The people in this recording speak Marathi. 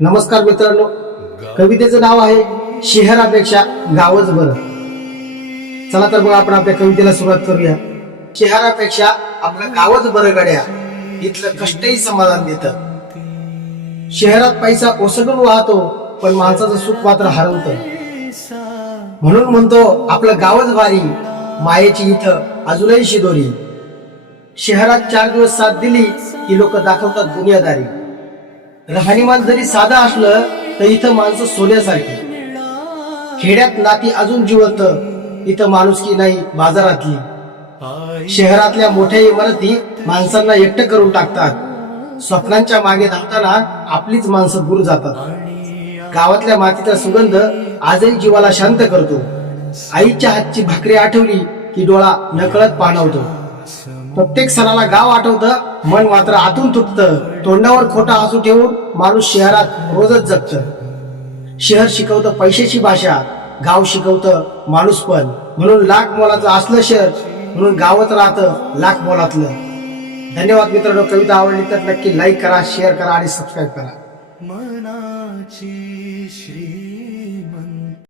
नमस्कार मित्रांनो, कवितेचं नाव आहे शहरापेक्षा गावच बरं. चला तर मग आपण आपल्या कवितेला सुरुवात करूया. शहरापेक्षा आपलं गावच बरं गड्या, इथलं कष्टही समाधान देतं. शहरात पैसा ओसंडून वाहतो, पण माणसाचं सुख मात्र हरवतं. म्हणून म्हणतो आपलं गावच भारी, मायेची इथं अजूनही शिदोरी. शहरात 4 दिवस साथ दिली की लोक दाखवतात दुनियादारी. राहणीमान जरी साधं असलं तर इथं माणसं सोन्यासारखी. खेड्यात नाती अजून जिवंत, इथं माणुसकी नाही बाजारातली. शहरातल्या मोठ्या इमारती माणसांना एकटं करून टाकतात. स्वप्नांच्या मागे धावताना आपलीच माणसं दूर जातात. गावातल्या मातीचा सुगंध आजही जीवाला शांत करतो. आईच्या हातची भाकरी आठवली की डोळा नकळत पाणावतो. प्रत्येक सणाला गाव आठवतं, मन मात्र आतून तुटतं. तोंडावर खोटा हसू ठेवून माणूस शहरात रोजच जगतं. शहर शिकवतं पैशाची भाषा, गाव शिकवतं माणूसपण. म्हणून लाख मोलाचं असलं शहर, म्हणून गावच राहतं लाख मोलातलं. धन्यवाद मित्रांनो. कविता आवडली तर नक्की लाईक करा, शेअर करा आणि सबस्क्राईब करा. मनाची श्रीमंत